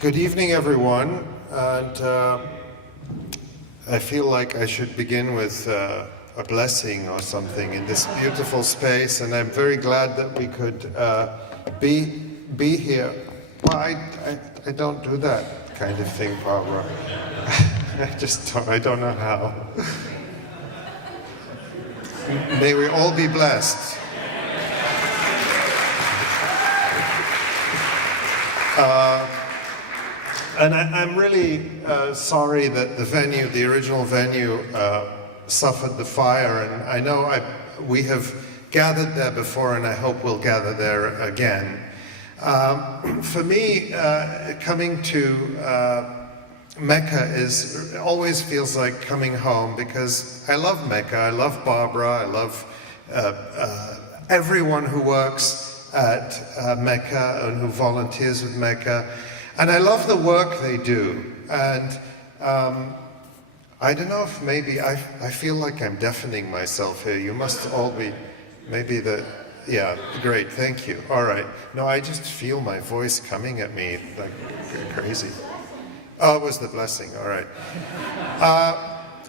Good evening, everyone. And I feel like I should begin with a blessing or something in this beautiful space, and I'm very glad that we could be here. Well, I don't do that kind of thing, Barbara. I don't know how. May we all be blessed. And I'm really sorry that the original venue, suffered the fire, and I know we have gathered there before, and I hope we'll gather there again. For me, coming to Mecca always feels like coming home, because I love Mecca, I love Barbara, I love everyone who works at Mecca and who volunteers with Mecca. And I love the work they do, and I don't know if maybe I feel like I'm deafening myself here. You must all be, yeah, great, thank you. All right. No, I just feel my voice coming at me like crazy. Oh, it was the blessing, all right.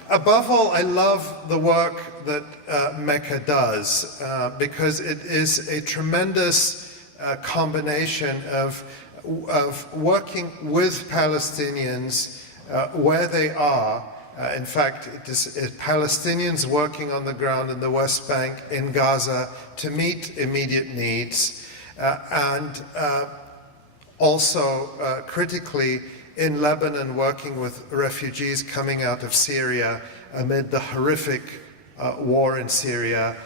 Above all, I love the work that Mecca does, because it is a tremendous combination of working with Palestinians where they are. In fact, it is Palestinians working on the ground in the West Bank, in Gaza, to meet immediate needs, and also critically in Lebanon, working with refugees coming out of Syria amid the horrific war in Syria,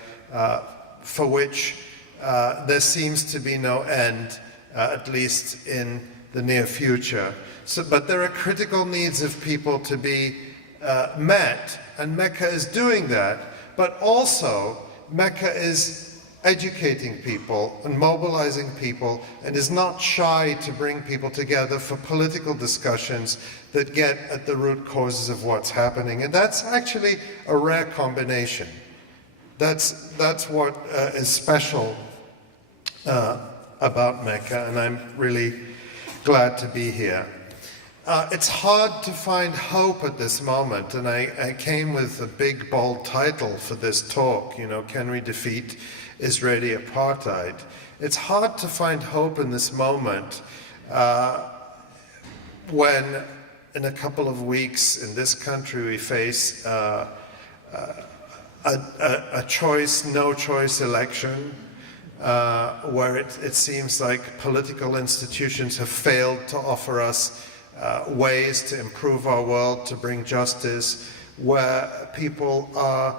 for which there seems to be no end, at least in the near future. But there are critical needs of people to be met, and Mecca is doing that, but also Mecca is educating people and mobilizing people, and is not shy to bring people together for political discussions that get at the root causes of what's happening. And that's actually a rare combination. That's what is special about Mecca, and I'm really glad to be here. It's hard to find hope at this moment, and I came with a big, bold title for this talk, can we defeat Israeli apartheid? It's hard to find hope in this moment when in a couple of weeks in this country we face a choice, no choice election, where it seems like political institutions have failed to offer us ways to improve our world, to bring justice, where people are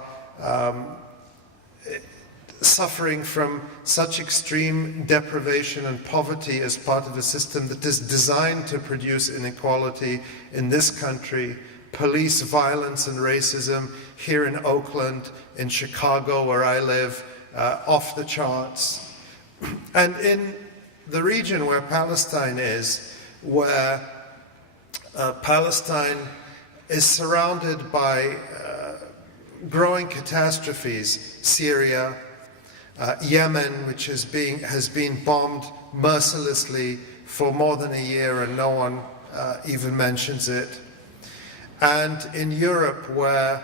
suffering from such extreme deprivation and poverty as part of a system that is designed to produce inequality in this country, police violence and racism here in Oakland, in Chicago where I live, off the charts. And in the region where Palestine is, where Palestine is surrounded by growing catastrophes, Syria, Yemen, which has been bombed mercilessly for more than a year and no one even mentions it, and in Europe, where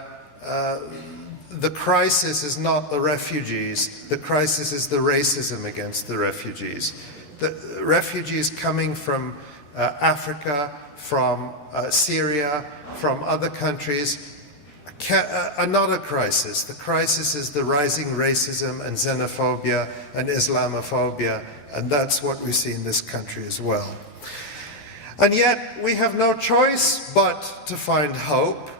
the crisis is not the refugees, the crisis is the racism against the refugees. The refugees coming from Africa, from Syria, from other countries are not a crisis. The crisis is the rising racism and xenophobia and Islamophobia, and that's what we see in this country as well. And yet we have no choice but to find hope,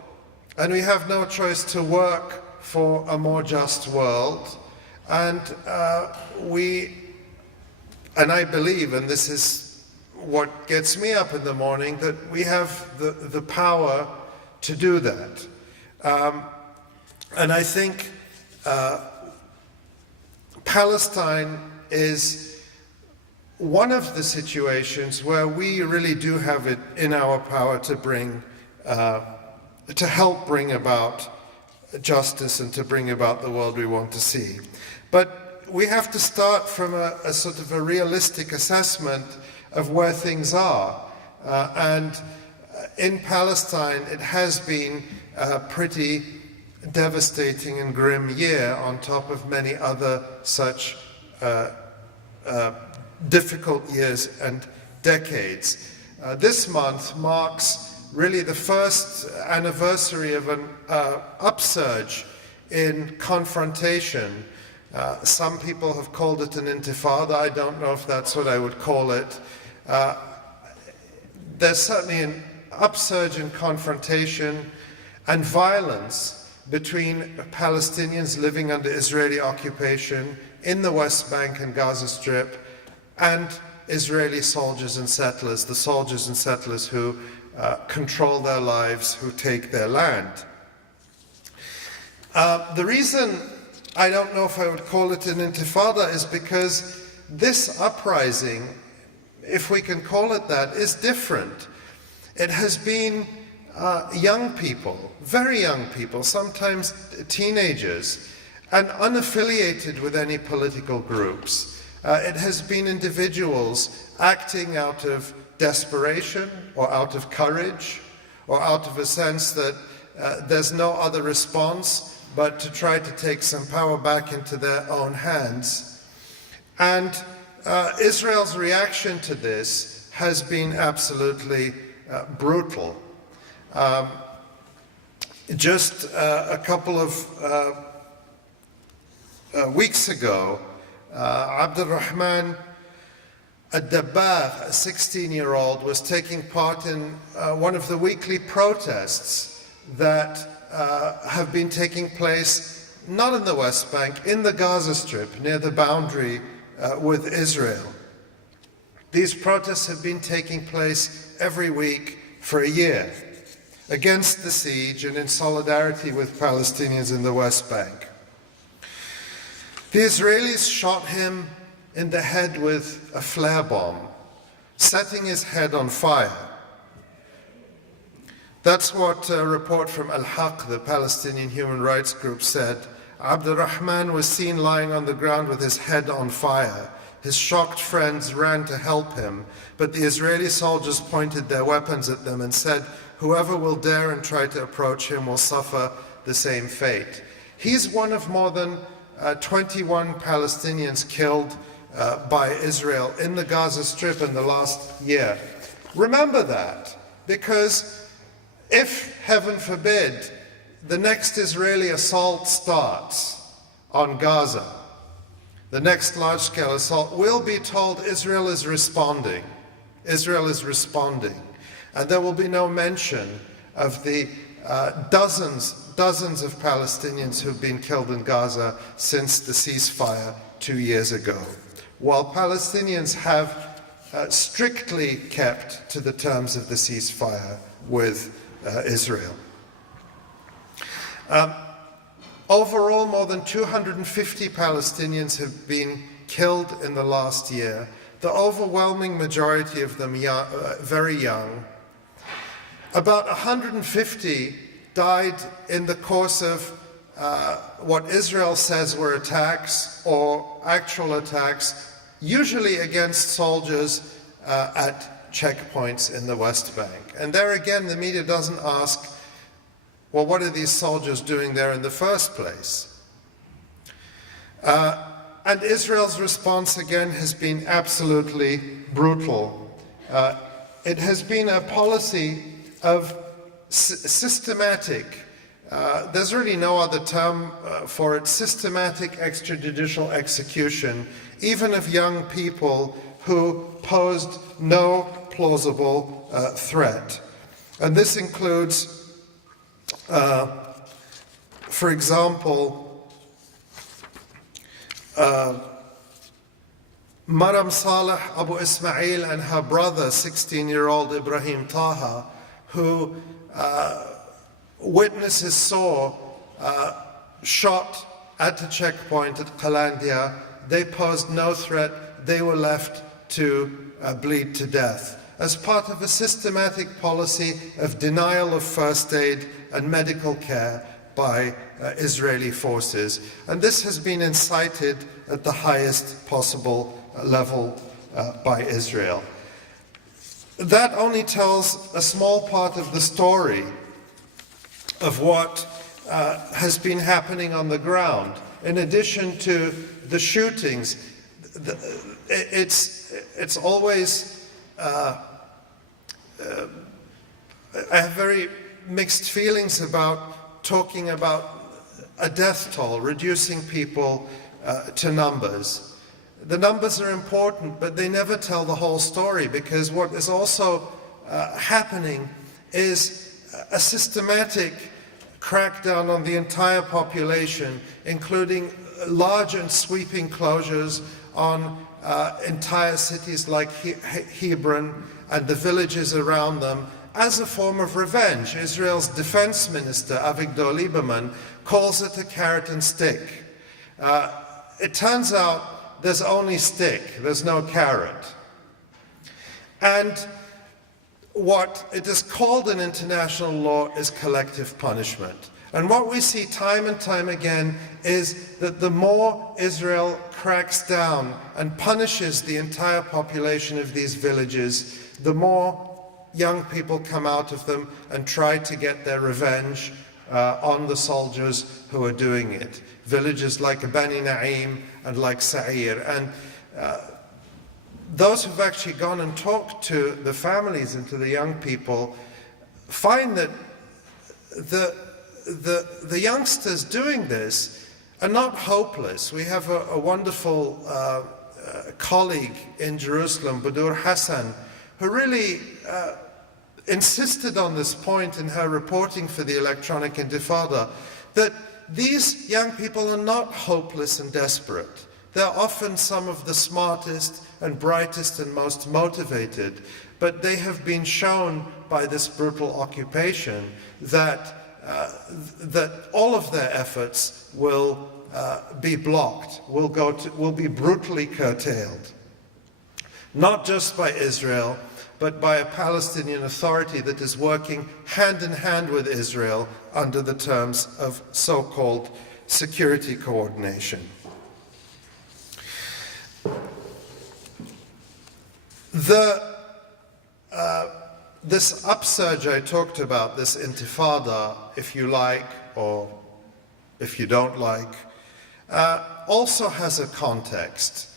and we have no choice to work for a more just world. And I believe, and this is what gets me up in the morning, that we have the power to do that. And I think Palestine is one of the situations where we really do have it in our power to help bring about justice and to bring about the world we want to see. But we have to start from a sort of a realistic assessment of where things are. and in Palestine it has been a pretty devastating and grim year on top of many other such difficult years and decades. This month marks really the first anniversary of an upsurge in confrontation. Some people have called it an intifada. I don't know if that's what I would call it. There's certainly an upsurge in confrontation and violence between Palestinians living under Israeli occupation in the West Bank and Gaza Strip and Israeli soldiers and settlers, the soldiers and settlers who control their lives, who take their land. The reason I don't know if I would call it an intifada is because this uprising, if we can call it that, is different. It has been young people, very young people, sometimes teenagers, and unaffiliated with any political groups. It has been individuals acting out of desperation or out of courage or out of a sense that there's no other response but to try to take some power back into their own hands. And Israel's reaction to this has been absolutely brutal. Just a couple of weeks ago, Abdurrahman Ad-Dabbagh, a 16-year-old, was taking part in one of the weekly protests that have been taking place not in the West Bank, in the Gaza Strip, near the boundary with Israel. These protests have been taking place every week for a year against the siege and in solidarity with Palestinians in the West Bank. The Israelis shot him in the head with a flare bomb, setting his head on fire. That's what a report from Al-Haq, the Palestinian human rights group, said. Abdurrahman was seen lying on the ground with his head on fire. His shocked friends ran to help him, but the Israeli soldiers pointed their weapons at them and said, "Whoever will dare and try to approach him will suffer the same fate." He's one of more than 21 Palestinians killed by Israel in the Gaza Strip in the last year. Remember that, because if, heaven forbid, the next Israeli assault starts on Gaza, the next large-scale assault, we'll be told Israel is responding. Israel is responding. And there will be no mention of the dozens of Palestinians who've been killed in Gaza since the ceasefire 2 years ago, while Palestinians have strictly kept to the terms of the ceasefire with Israel. Overall, more than 250 Palestinians have been killed in the last year, the overwhelming majority of them very young. About 150 died in the course of what Israel says were attacks or actual attacks, usually against soldiers at checkpoints in the West Bank. And there again, the media doesn't ask, well, what are these soldiers doing there in the first place? And Israel's response again has been absolutely brutal. It has been a policy of systematic, there's really no other term for it, systematic extrajudicial execution, even of young people who posed no plausible threat. And this includes, for example, Maram Saleh Abu Ismail and her brother, 16-year-old Ibrahim Taha, who witnesses saw shot at a checkpoint at Qalandia. They posed no threat. They were left to bleed to death as part of a systematic policy of denial of first aid and medical care by Israeli forces. And this has been incited at the highest possible level by Israel. that only tells a small part of the story of what has been happening on the ground. In addition to the shootings, it's always, I have very mixed feelings about talking about a death toll, reducing people to numbers. The numbers are important, but they never tell the whole story, because what is also happening is a systematic crackdown on the entire population, including large and sweeping closures on entire cities like Hebron and the villages around them, as a form of revenge. Israel's defense minister, Avigdor Lieberman, calls it a carrot and stick. It turns out there's only stick, there's no carrot. And what it is called in international law is collective punishment. And what we see time and time again is that the more Israel cracks down and punishes the entire population of these villages, the more young people come out of them and try to get their revenge on the soldiers who are doing it. Villages like Bani Na'im and like Sa'ir. And those who've actually gone and talked to the families and to the young people find that the youngsters doing this are not hopeless. We have a wonderful colleague in Jerusalem, Budur Hassan, who really insisted on this point in her reporting for the Electronic Intifada, that these young people are not hopeless and desperate. They're often some of the smartest and brightest and most motivated, but they have been shown by this brutal occupation that all of their efforts will be blocked, will be brutally curtailed. Not just by Israel, but by a Palestinian Authority that is working hand in hand with Israel under the terms of so-called security coordination. This upsurge I talked about, this intifada, if you like, or if you don't like, also has a context.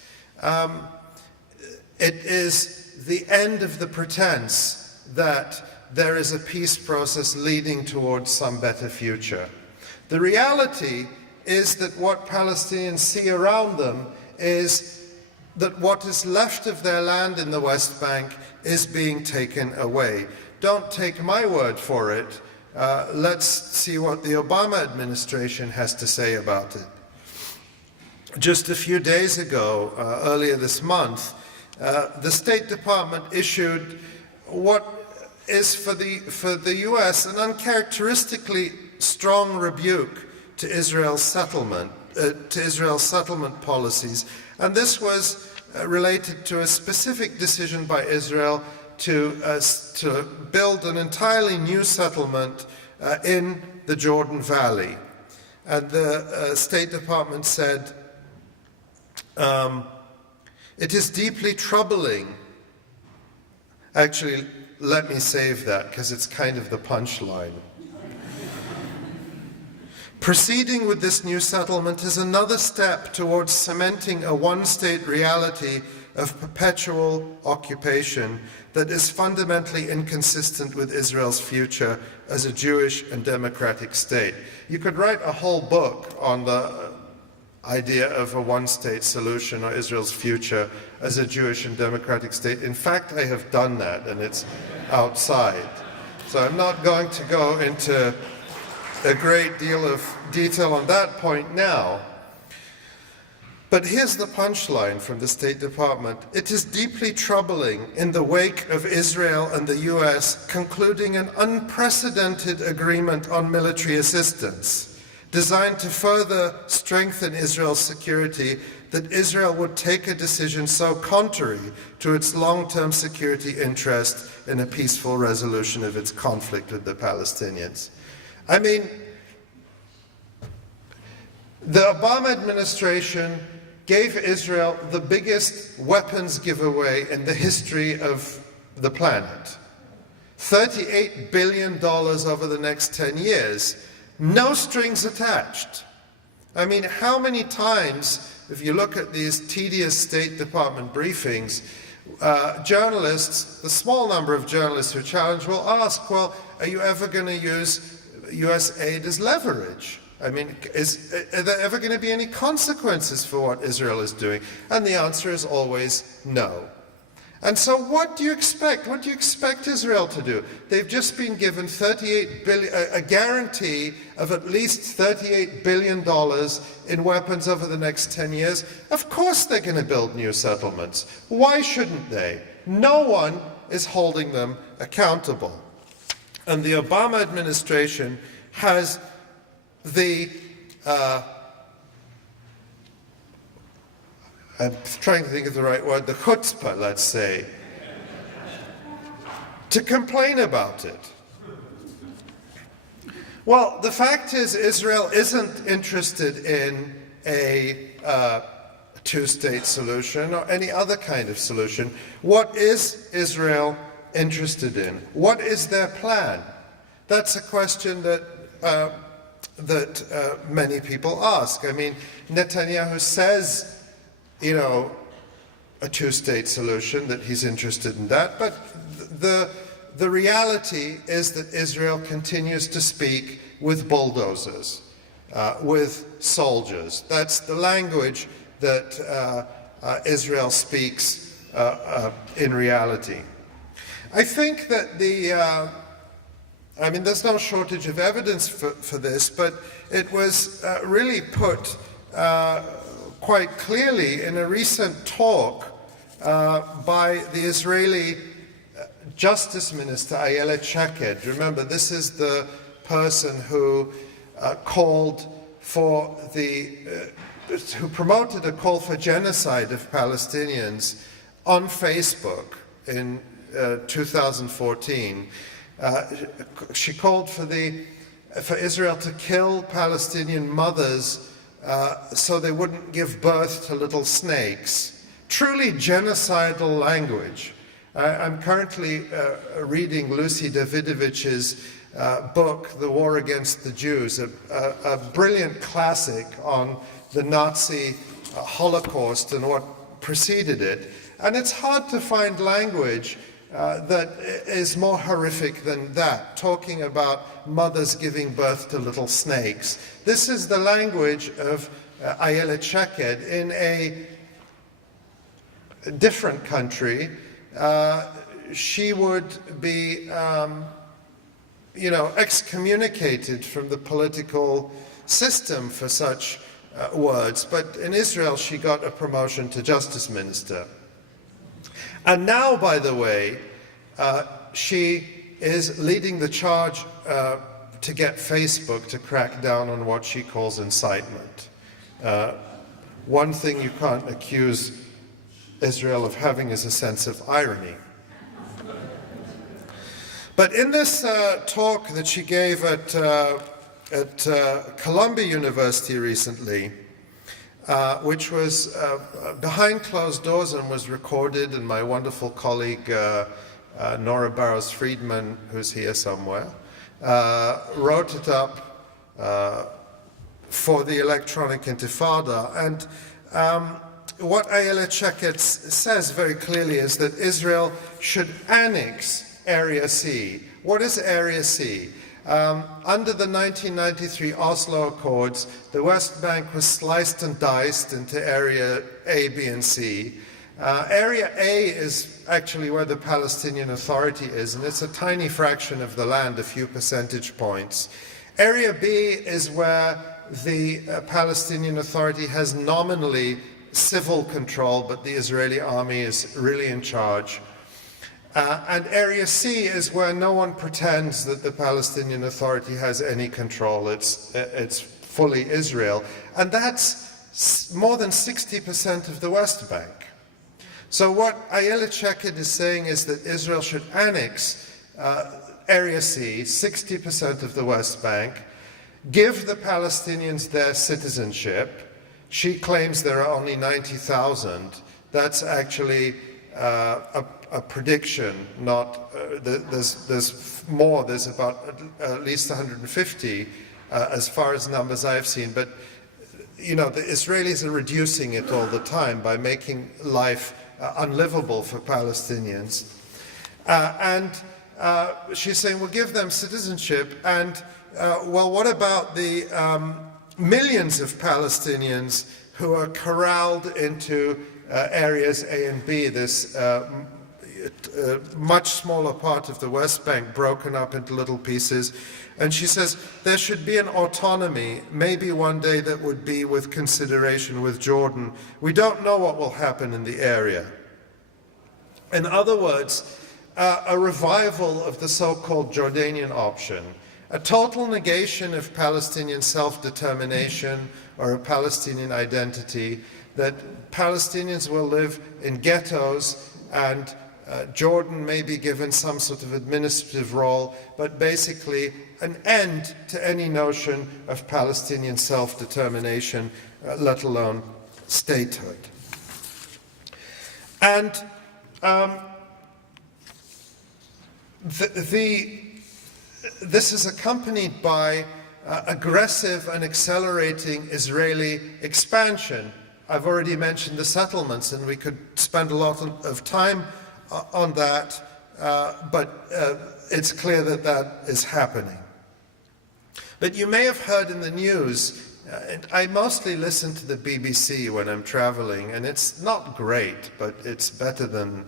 It is the end of the pretense that there is a peace process leading towards some better future. The reality is that what Palestinians see around them is that what is left of their land in the West Bank is being taken away. Don't take my word for it. Let's see what the Obama administration has to say about it. Just a few days ago, earlier this month, the State Department issued what is for the US an uncharacteristically strong rebuke to Israel's settlement policies, and this was related to a specific decision by Israel to build an entirely new settlement in the Jordan Valley. And the State Department said, it is deeply troubling. Actually, let me save that because it's kind of the punchline. Proceeding with this new settlement is another step towards cementing a one-state reality of perpetual occupation that is fundamentally inconsistent with Israel's future as a Jewish and democratic state. You could write a whole book on the idea of a one-state solution or Israel's future as a Jewish and democratic state. In fact, I have done that, and it's outside. So I'm not going to go into a great deal of detail on that point now. But here's the punchline from the State Department. It is deeply troubling in the wake of Israel and the US concluding an unprecedented agreement on military assistance designed to further strengthen Israel's security that Israel would take a decision so contrary to its long-term security interest in a peaceful resolution of its conflict with the Palestinians. I mean, the Obama administration gave Israel the biggest weapons giveaway in the history of the planet. $38 billion over the next 10 years, no strings attached. I mean, how many times, if you look at these tedious State Department briefings, journalists, the small number of journalists who challenge will ask, well, are you ever going to use US aid as leverage? I mean, are there ever going to be any consequences for what Israel is doing? And the answer is always no. And so what do you expect? What do you expect Israel to do? They've just been given a guarantee of at least $38 billion in weapons over the next 10 years. Of course they're going to build new settlements. Why shouldn't they? No one is holding them accountable. And the Obama administration has the I'm trying to think of the right word, the chutzpah, let's say, to complain about it. Well, the fact is Israel isn't interested in a two-state solution or any other kind of solution. What is Israel interested in? What is their plan? That's a question that many people ask. I mean, Netanyahu says, you know, a two-state solution, that he's interested in that, but the reality is that Israel continues to speak with bulldozers, with soldiers. That's the language that Israel speaks in reality. I think that I mean, there's no shortage of evidence for this, but it was really put quite clearly in a recent talk by the Israeli Justice Minister Ayelet Shaked. Remember, this is the person who called for who promoted a call for genocide of Palestinians on Facebook in 2014. She called for Israel to kill Palestinian mothers so they wouldn't give birth to little snakes. Truly genocidal language. I'm currently reading Lucy Davidovich's book, The War Against the Jews, a brilliant classic on the Nazi Holocaust and what preceded it. And it's hard to find language that is more horrific than that, talking about mothers giving birth to little snakes. This is the language of Ayelet Shaked in a different country. She would be, excommunicated from the political system for such words. But in Israel, she got a promotion to justice minister. And now, by the way, she is leading the charge to get Facebook to crack down on what she calls incitement. One thing you can't accuse Israel of having is a sense of irony. But in this talk that she gave at Columbia University recently, which was behind closed doors and was recorded, and my wonderful colleague Nora Barrows-Friedman, who's here somewhere, wrote it up for the Electronic Intifada. And what Ayelet Shaked says very clearly is that Israel should annex Area C. What is Area C? Under the 1993 Oslo Accords, the West Bank was sliced and diced into Area A, B, and C. Area A is actually where the Palestinian Authority is, and it's a tiny fraction of the land, a few percentage points. Area B is where the Palestinian Authority has nominally civil control, but the Israeli army is really in charge. And Area C is where no one pretends that the Palestinian Authority has any control. It's fully Israel. And that's more than 60% of the West Bank. So what Ayelet Shaked is saying is that Israel should annex Area C, 60% of the West Bank, give the Palestinians their citizenship. She claims there are only 90,000. That's actually a prediction, not, there's more, there's about at least 150 as far as numbers I've seen, but you know, the Israelis are reducing it all the time by making life unlivable for Palestinians. And she's saying, we'll give them citizenship, and well, what about the millions of Palestinians who are corralled into areas A and B, this much smaller part of the West Bank broken up into little pieces? And she says there should be an autonomy, maybe one day that would be with consideration with Jordan. We don't know what will happen in the area. In other words, a revival of the so-called Jordanian option, a total negation of Palestinian self-determination or a Palestinian identity, that Palestinians will live in ghettos and Jordan may be given some sort of administrative role, but basically an end to any notion of Palestinian self-determination, let alone statehood. And this is accompanied by aggressive and accelerating Israeli expansion. I've already mentioned the settlements, and we could spend a lot of time on that, but it's clear that that is happening. But you may have heard in the news, I mostly listen to the BBC when I'm traveling, and it's not great, but it's better than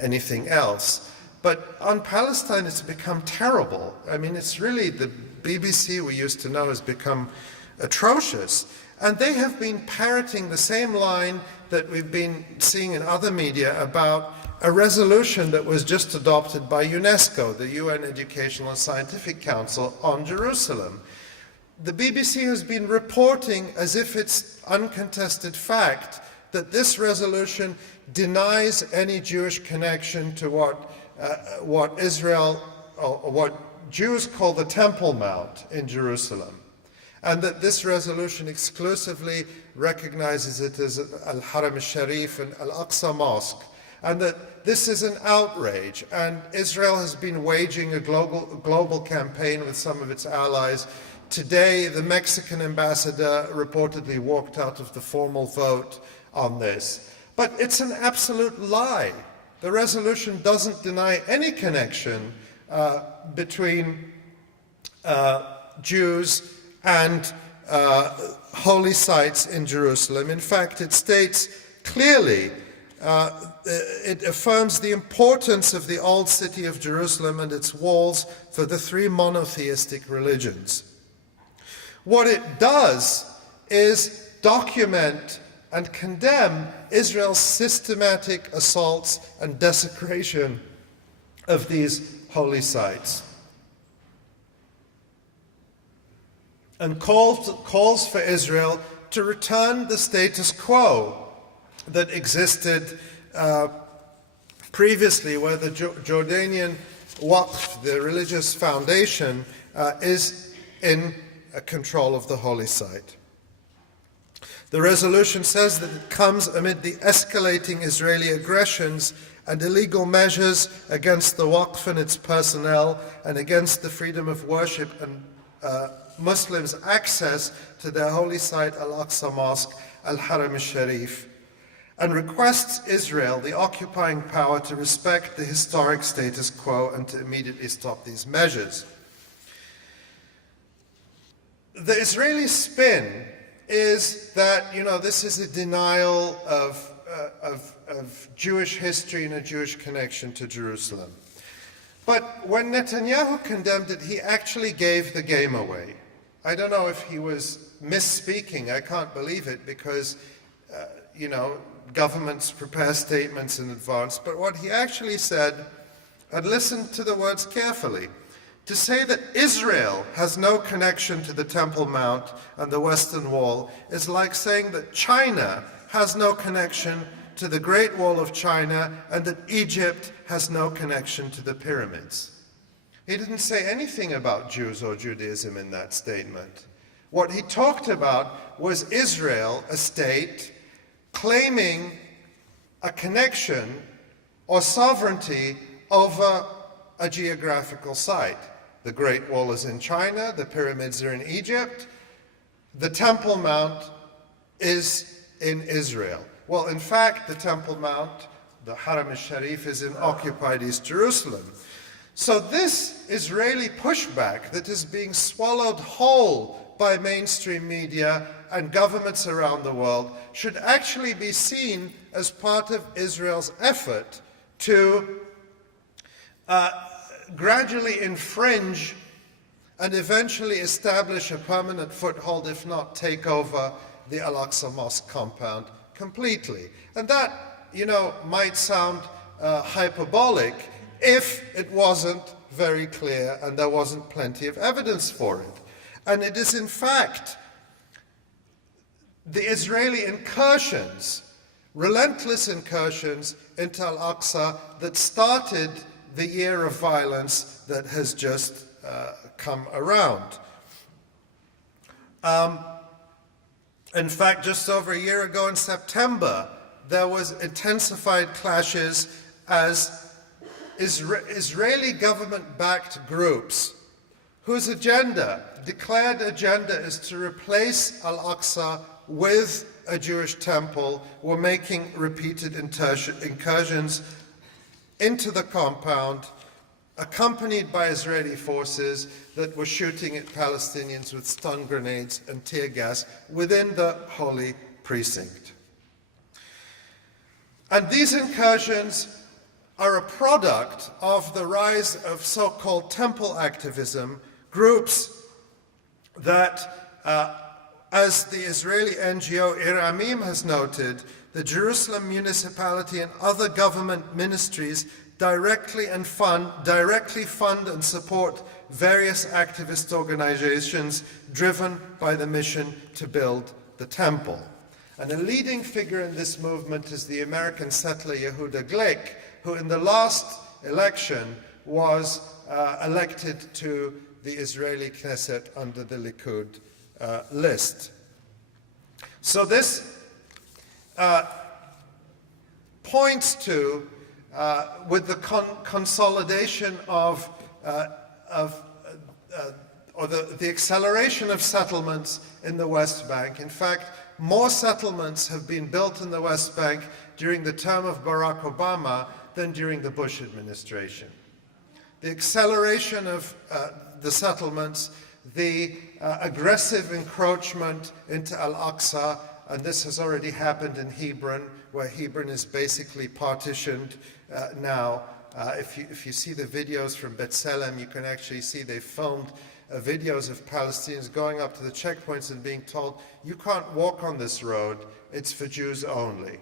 anything else. But on Palestine, it's become terrible. I mean, it's really, the BBC we used to know has become atrocious. And they have been parroting the same line that we've been seeing in other media about a resolution that was just adopted by UNESCO, the UN Educational and Scientific Council, on Jerusalem. The BBC has been reporting, as if it's uncontested fact, that this resolution denies any Jewish connection to what Israel, or what Jews call the Temple Mount in Jerusalem, and that this resolution exclusively recognizes it as Al-Haram al-Sharif and Al-Aqsa Mosque, and that this is an outrage. And Israel has been waging a global campaign with some of its allies. Today, the Mexican ambassador reportedly walked out of the formal vote on this. But it's an absolute lie. The resolution doesn't deny any connection between Jews and holy sites in Jerusalem. In fact, it states clearly, it affirms the importance of the old city of Jerusalem and its walls for the three monotheistic religions. What it does is document and condemn Israel's systematic assaults and desecration of these holy sites, and calls for Israel to return the status quo that existed previously, where the Jordanian Waqf, the religious foundation, is in control of the holy site. The resolution says that it comes amid the escalating Israeli aggressions and illegal measures against the Waqf and its personnel, and against the freedom of worship and Muslims' access to their holy site, Al-Aqsa Mosque, Al-Haram al-Sharif, and requests Israel, the occupying power, to respect the historic status quo and to immediately stop these measures. The Israeli spin is that, you know, this is a denial of Jewish history and a Jewish connection to Jerusalem. But when Netanyahu condemned it, he actually gave the game away. I don't know if he was misspeaking. I can't believe it, because, you know, governments prepare statements in advance. But what he actually said, and listen to the words carefully, to say that Israel has no connection to the Temple Mount and the Western Wall is like saying that China has no connection to the Great Wall of China and that Egypt has no connection to the pyramids. He didn't say anything about Jews or Judaism in that statement. What he talked about was Israel, a state, claiming a connection or sovereignty over a geographical site. The Great Wall is in China, the pyramids are in Egypt, the Temple Mount is in Israel. Well, in fact, the Temple Mount, the Haram al-Sharif, is in occupied East Jerusalem. So this Israeli pushback that is being swallowed whole by mainstream media and governments around the world should actually be seen as part of Israel's effort to gradually infringe and eventually establish a permanent foothold, if not take over the Al-Aqsa Mosque compound completely. And that, might sound hyperbolic if it wasn't very clear and there wasn't plenty of evidence for it. And it is in fact the Israeli incursions, relentless incursions into Al-Aqsa that started the year of violence that has just come around. In fact, just over a year ago in September, there was intensified clashes as Israeli government-backed groups whose declared agenda is to replace Al-Aqsa with a Jewish temple, were making repeated incursions into the compound, accompanied by Israeli forces that were shooting at Palestinians with stun grenades and tear gas within the holy precinct. And these incursions are a product of the rise of so-called temple activism, groups that, as the Israeli NGO Iramim has noted, the Jerusalem municipality and other government ministries directly fund and support various activist organizations driven by the mission to build the temple. And a leading figure in this movement is the American settler Yehuda Glick, who in the last election was elected to the Israeli Knesset under the Likud list. So this points to, with the consolidation or the acceleration of settlements in the West Bank. In fact, more settlements have been built in the West Bank during the term of Barack Obama than during the Bush administration. The acceleration of the settlements, the aggressive encroachment into Al-Aqsa, and this has already happened in Hebron, where Hebron is basically partitioned now. If you see the videos from B'Tselem, you can actually see they filmed videos of Palestinians going up to the checkpoints and being told, you can't walk on this road, it's for Jews only.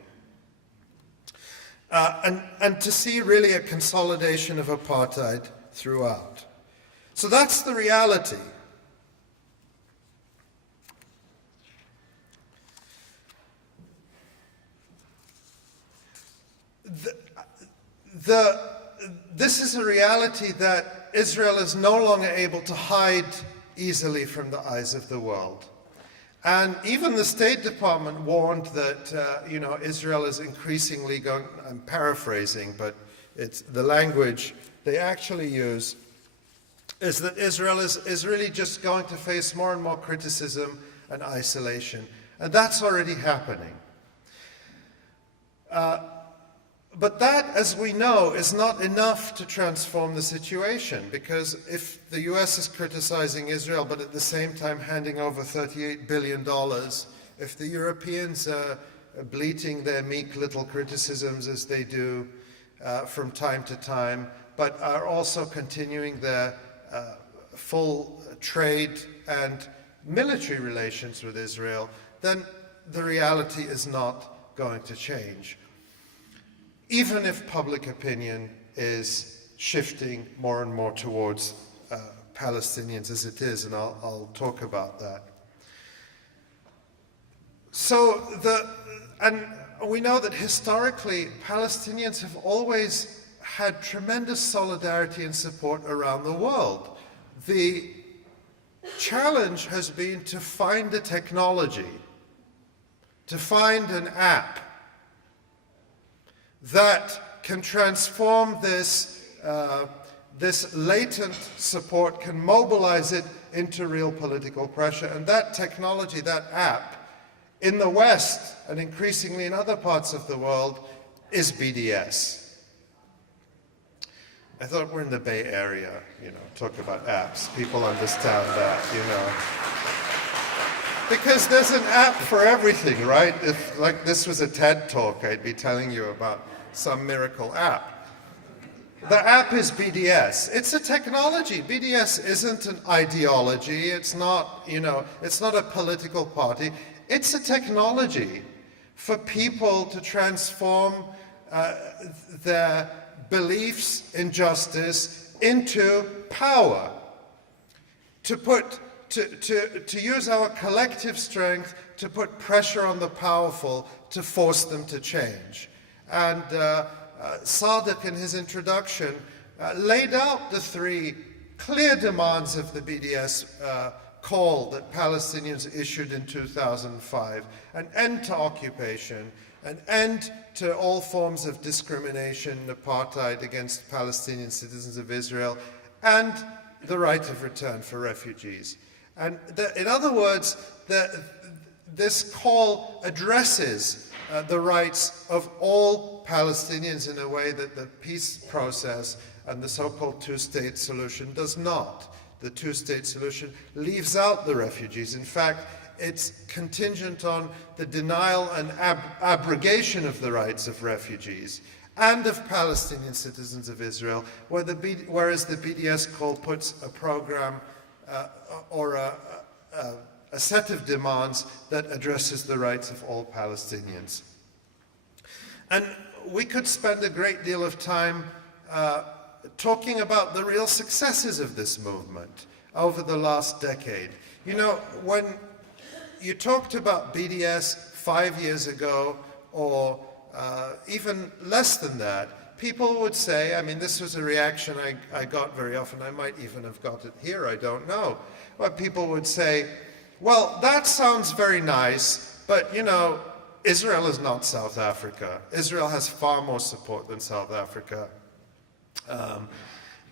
And to see really a consolidation of apartheid throughout. So that's the reality. This is a reality that Israel is no longer able to hide easily from the eyes of the world. And even the State Department warned that, Israel is increasingly going, I'm paraphrasing, but it's the language they actually use, is that Israel is really just going to face more and more criticism and isolation. And that's already happening. But that, as we know, is not enough to transform the situation, because if the US is criticizing Israel but at the same time handing over $38 billion, if the Europeans are bleating their meek little criticisms as they do from time to time, but are also continuing their full trade and military relations with Israel, then the reality is not going to change, even if public opinion is shifting more and more towards Palestinians as it is, and I'll talk about that. So and we know that historically Palestinians have always had tremendous solidarity and support around the world. The challenge has been to find a technology, to find an app that can transform this, this latent support, can mobilize it into real political pressure. And that technology, that app, in the West and increasingly in other parts of the world, is BDS. I thought we're in the Bay Area, talk about apps. People understand that, Because there's an app for everything, right? If like this was a TED Talk, I'd be telling you about some miracle app. The app is BDS. It's a technology. BDS isn't an ideology. It's not, it's not a political party. It's a technology for people to transform their beliefs in justice into power, to use our collective strength to put pressure on the powerful to force them to change. And Sadiq, in his introduction, laid out the three clear demands of the BDS call that Palestinians issued in 2005: an end to occupation, an end to all forms of discrimination, apartheid against Palestinian citizens of Israel, and the right of return for refugees. And in other words, this call addresses the rights of all Palestinians in a way that the peace process and the so-called two-state solution does not. The two-state solution leaves out the refugees. In fact, it's contingent on the denial and abrogation of the rights of refugees and of Palestinian citizens of Israel, whereas the BDS call puts a program or a set of demands that addresses the rights of all Palestinians. And we could spend a great deal of time talking about the real successes of this movement over the last decade. When you talked about BDS 5 years ago, or even less than that, people would say, this was a reaction I got very often, I might even have got it here, I don't know, but people would say, well, that sounds very nice, but Israel is not South Africa. Israel has far more support than South Africa.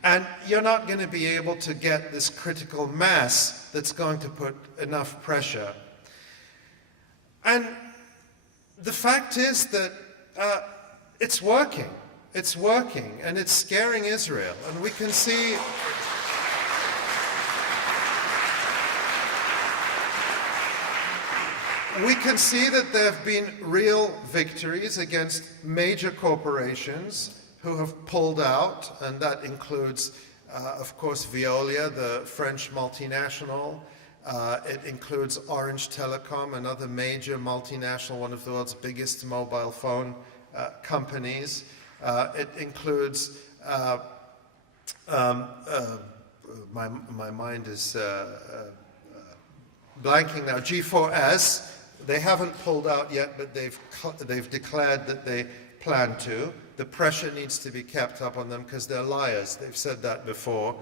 And you're not going to be able to get this critical mass that's going to put enough pressure. And the fact is that it's working. It's working, and it's scaring Israel. And we can see that there have been real victories against major corporations who have pulled out, and that includes, of course, Veolia, the French multinational. It includes Orange Telecom, another major multinational, one of the world's biggest mobile phone companies. It includes, my mind is blanking now, G4S. They haven't pulled out yet, but they've declared that they plan to. The pressure needs to be kept up on them because they're liars. They've said that before,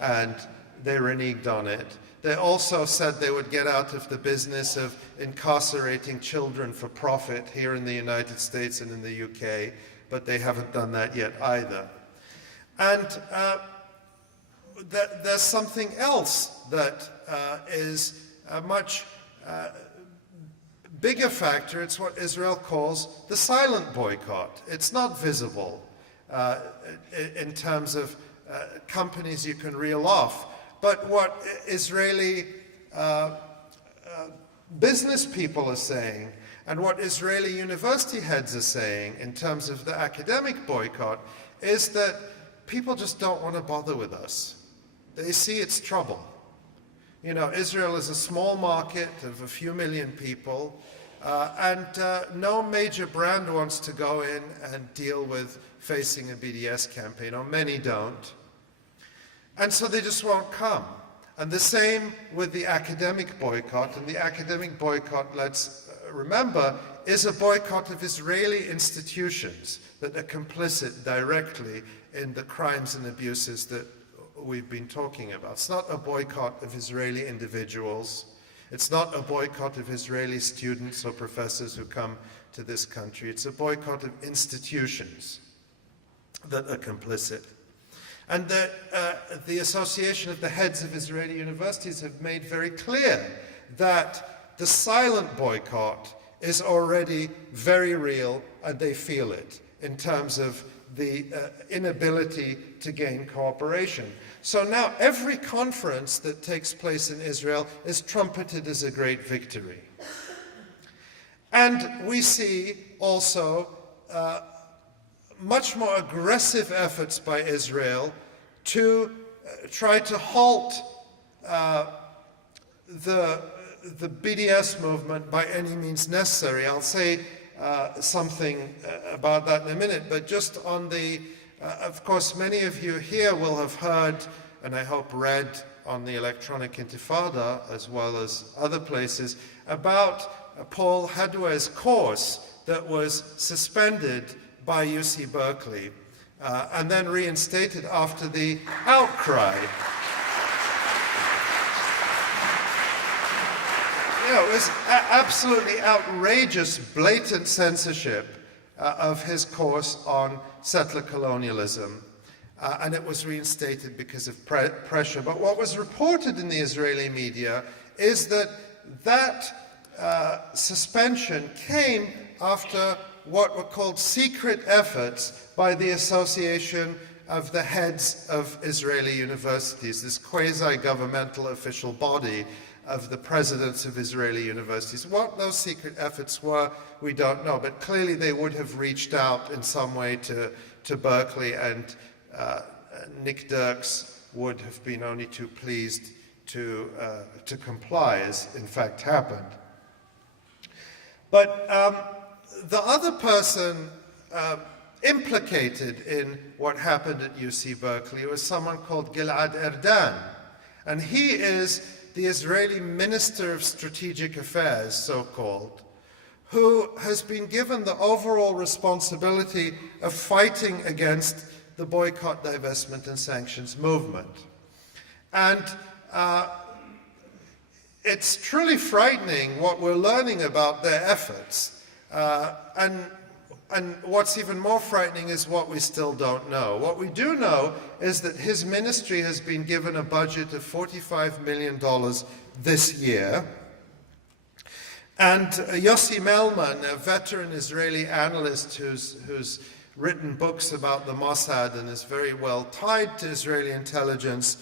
and they reneged on it. They also said they would get out of the business of incarcerating children for profit here in the United States and in the UK, but they haven't done that yet either. And there's something else that is a much bigger factor. It's what Israel calls the silent boycott. It's not visible in terms of companies you can reel off, but what Israeli business people are saying and what Israeli university heads are saying in terms of the academic boycott is that people just don't want to bother with us. They see it's trouble. Israel is a small market of a few million people, and no major brand wants to go in and deal with facing a BDS campaign, or many don't. And so they just won't come. And the same with the academic boycott. And the academic boycott, let's remember, is a boycott of Israeli institutions that are complicit directly in the crimes and abuses that we've been talking about. It's not a boycott of Israeli individuals. It's not a boycott of Israeli students or professors who come to this country. It's a boycott of institutions that are complicit. And the Association of the Heads of Israeli Universities have made very clear that the silent boycott is already very real, and they feel it in terms of the inability to gain cooperation. So now every conference that takes place in Israel is trumpeted as a great victory. And we see also much more aggressive efforts by Israel to try to halt the BDS movement by any means necessary. I'll say something about that in a minute, but just on the, of course, many of you here will have heard, and I hope read on the Electronic Intifada, as well as other places, about Paul Hadwe's course that was suspended by UC Berkeley and then reinstated after the outcry. You know, it was absolutely outrageous, blatant censorship of his course on settler colonialism, and it was reinstated because of pressure. But what was reported in the Israeli media is that that suspension came after what were called secret efforts by the Association of the Heads of Israeli Universities, this quasi-governmental official body of the presidents of Israeli universities. What those secret efforts were, we don't know, but clearly they would have reached out in some way to Berkeley, and Nick Dirks would have been only too pleased to comply, as in fact happened. But the other person implicated in what happened at UC Berkeley was someone called Gilad Erdan, and he is the Israeli Minister of Strategic Affairs, so-called, who has been given the overall responsibility of fighting against the boycott, divestment, and sanctions movement. And it's truly frightening what we're learning about their efforts. And what's even more frightening is what we still don't know. What we do know is that his ministry has been given a budget of $45 million this year. And Yossi Melman, a veteran Israeli analyst who's written books about the Mossad and is very well tied to Israeli intelligence,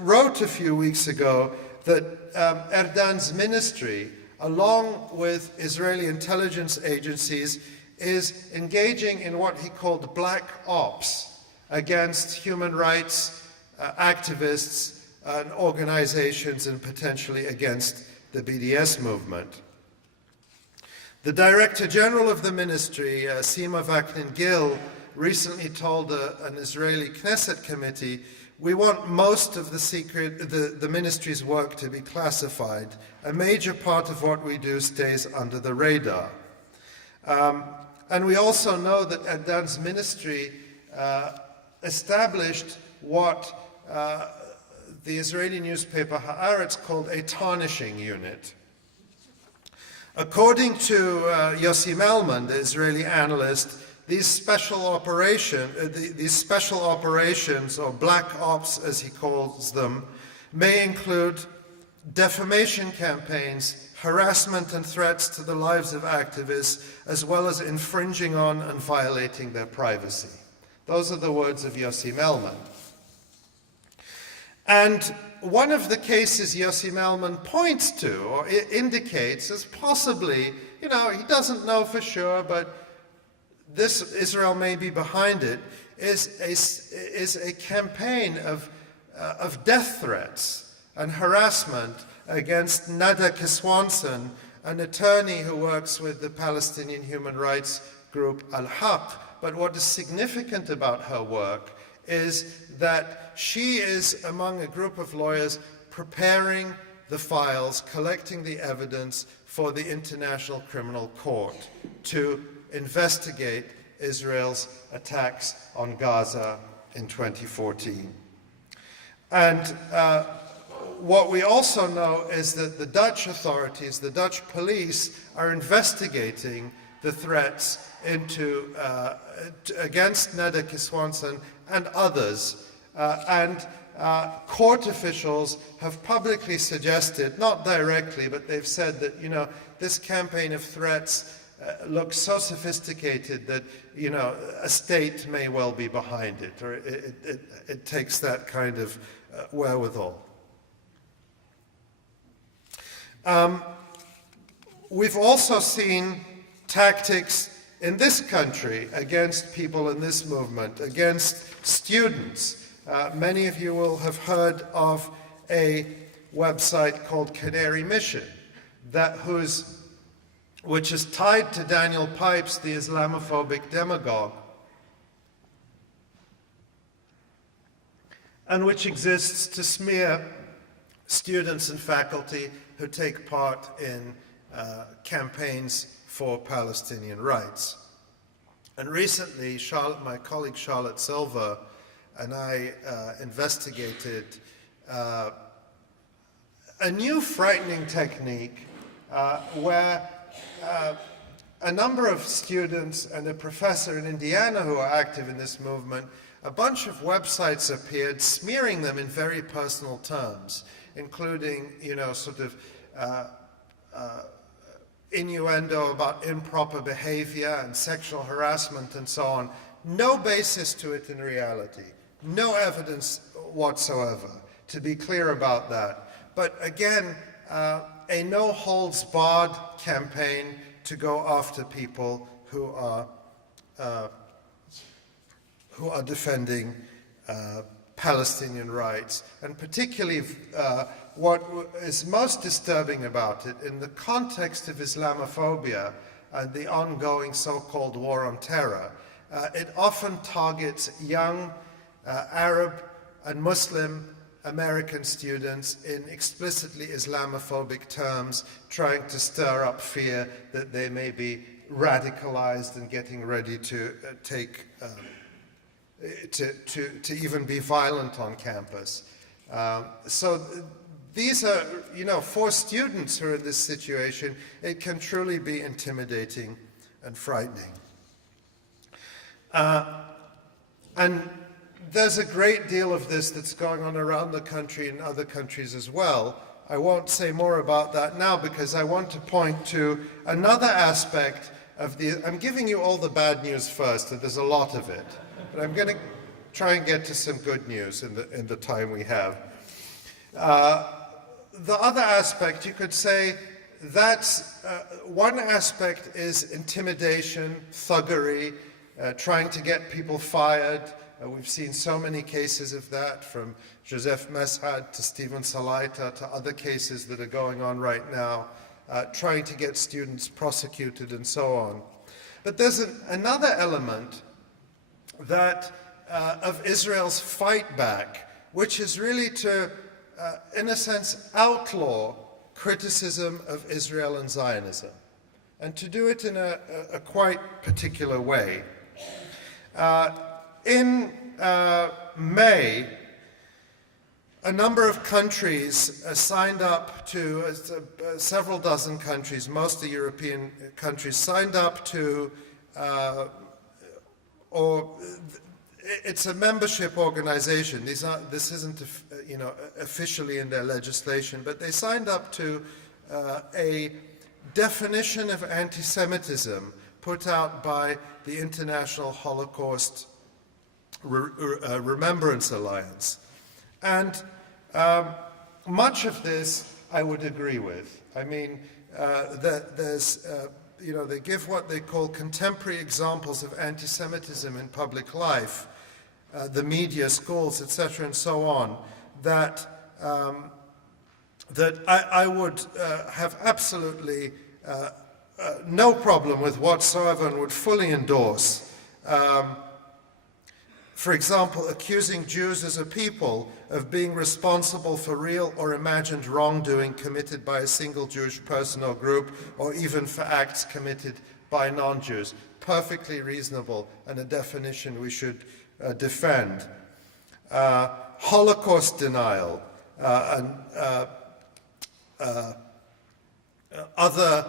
wrote a few weeks ago that Erdan's ministry, along with Israeli intelligence agencies, is engaging in what he called black ops against human rights activists and organizations, and potentially against the BDS movement. The Director General of the ministry, Sima Vaknin-Gil, recently told an Israeli Knesset committee, "We want most of the ministry's work to be classified. A major part of what we do stays under the radar." And we also know that Erdan's ministry established what the Israeli newspaper Haaretz called a tarnishing unit. According to Yossi Melman, the Israeli analyst, these special operations, or black ops as he calls them, may include defamation campaigns, harassment and threats to the lives of activists, as well as infringing on and violating their privacy. Those are the words of Yossi Melman. And one of the cases Yossi Melman points to, or indicates as possibly, he doesn't know for sure, but this Israel may be behind it, is a campaign of death threats and harassment against Nada Kiswanson, an attorney who works with the Palestinian human rights group Al-Haq. But what is significant about her work is that she is among a group of lawyers preparing the files, collecting the evidence for the International Criminal Court to investigate Israel's attacks on Gaza in 2014. And what we also know is that the Dutch authorities, the Dutch police, are investigating the threats against Nedeke Swanson and others. Court officials have publicly suggested, not directly, but they've said that, this campaign of threats looks so sophisticated that, a state may well be behind it, or it takes that kind of wherewithal. We've also seen tactics in this country against people in this movement, against students. Many of you will have heard of a website called Canary Mission, which is tied to Daniel Pipes, the Islamophobic demagogue, and which exists to smear students and faculty who take part in campaigns for Palestinian rights. And recently, my colleague Charlotte Silver and I investigated a new frightening technique where a number of students and a professor in Indiana who are active in this movement, a bunch of websites appeared smearing them in very personal terms, including, sort of innuendo about improper behavior and sexual harassment and so on. No basis to it in reality. No evidence whatsoever, to be clear about that. But again, a no-holds-barred campaign to go after people who are defending Palestinian rights. And particularly what is most disturbing about it, in the context of Islamophobia and the ongoing so-called war on terror, it often targets young Arab and Muslim American students in explicitly Islamophobic terms, trying to stir up fear that they may be radicalized and getting ready to to even be violent on campus. So these are, for students who are in this situation, it can truly be intimidating and frightening. And there's a great deal of this that's going on around the country and other countries as well. I won't say more about that now because I want to point to another aspect of I'm giving you all the bad news first, and there's a lot of it. But I'm going to try and get to some good news in the time we have. The other aspect, you could say, that's one aspect is intimidation, thuggery, trying to get people fired. We've seen so many cases of that, from Joseph Meshad to Stephen Salaita to other cases that are going on right now, trying to get students prosecuted and so on. But there's another element of Israel's fight back, which is really to, in a sense, outlaw criticism of Israel and Zionism, and to do it in a quite particular way. In May, a number of countries signed up to, several dozen countries, mostly European countries, signed up to, it's a membership organization. This isn't, officially in their legislation, but they signed up to a definition of anti-Semitism put out by the International Holocaust Remembrance Alliance. And much of this I would agree with. I mean, there's, they give what they call contemporary examples of anti-Semitism in public life, the media, schools, etc., and so on, that I would have absolutely no problem with whatsoever and would fully endorse. For example, accusing Jews as a people of being responsible for real or imagined wrongdoing committed by a single Jewish person or group, or even for acts committed by non-Jews. Perfectly reasonable, and a definition we should defend. Holocaust denial, other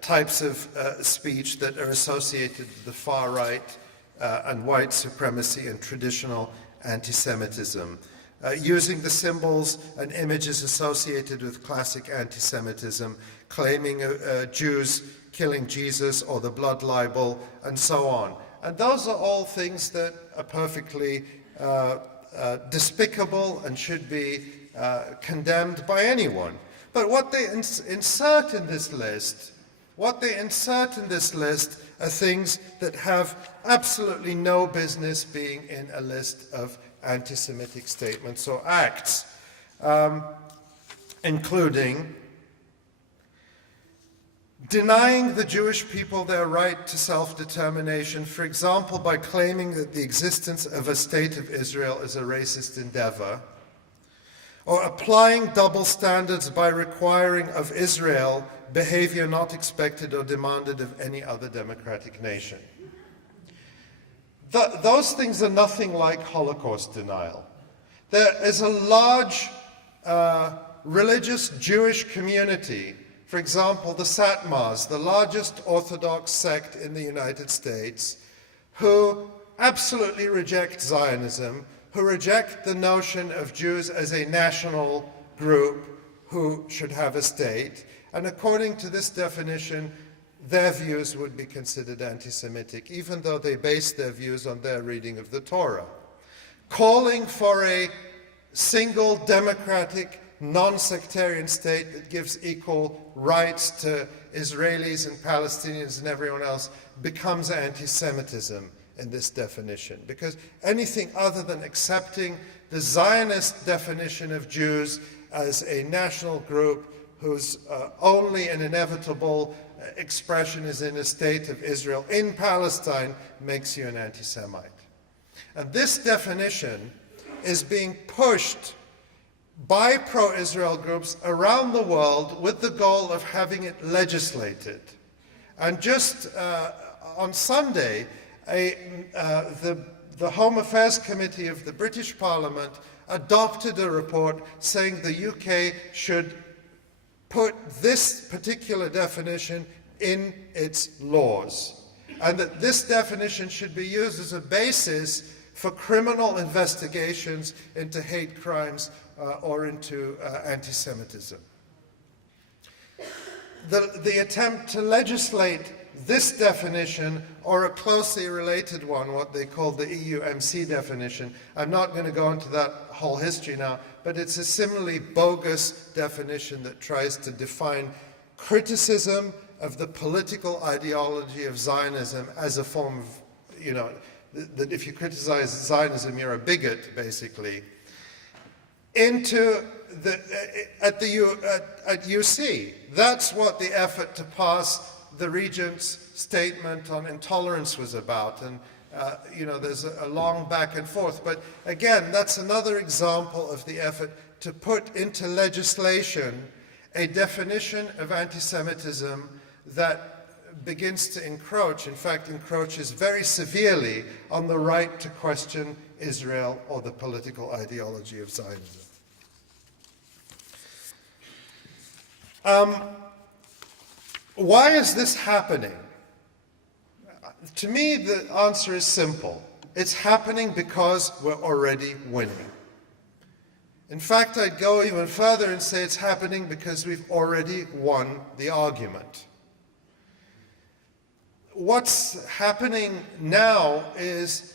types of speech that are associated with the far right and white supremacy and traditional anti-Semitism, using the symbols and images associated with classic anti-Semitism, claiming Jews killing Jesus or the blood libel, and so on. And those are all things that are perfectly despicable and should be condemned by anyone. But what they insert in this list, are things that have absolutely no business being in a list of anti-Semitic statements or acts, including denying the Jewish people their right to self-determination, for example, by claiming that the existence of a state of Israel is a racist endeavor, or applying double standards by requiring of Israel behavior not expected or demanded of any other democratic nation. Those things are nothing like Holocaust denial. There is a large religious Jewish community, for example, the Satmars, the largest Orthodox sect in the United States, who absolutely reject Zionism, who reject the notion of Jews as a national group who should have a state, and according to this definition, their views would be considered anti-Semitic, even though they base their views on their reading of the Torah. Calling for a single democratic, non-sectarian state that gives equal rights to Israelis and Palestinians and everyone else becomes anti-Semitism in this definition, because anything other than accepting the Zionist definition of Jews as a national group whose only and inevitable expression is in a state of Israel in Palestine makes you an anti-Semite. And this definition is being pushed by pro-Israel groups around the world with the goal of having it legislated. And just on Sunday, the Home Affairs Committee of the British Parliament adopted a report saying the UK should put this particular definition in its laws, and that this definition should be used as a basis for criminal investigations into hate crimes or into anti-Semitism. The attempt to legislate this definition, or a closely related one, what they call the EUMC definition. I'm not going to go into that whole history now, but it's a similarly bogus definition that tries to define criticism of the political ideology of Zionism as a form of, that if you criticize Zionism, you're a bigot, basically, into at UC. That's what the effort to pass the Regent's statement on intolerance was about, and there's a long back and forth. But again, that's another example of the effort to put into legislation a definition of anti-Semitism that begins to encroach, in fact encroaches very severely on the right to question Israel or the political ideology of Zionism. Why is this happening? To me, the answer is simple. It's happening because we're already winning. In fact, I'd go even further and say it's happening because we've already won the argument. What's happening now is,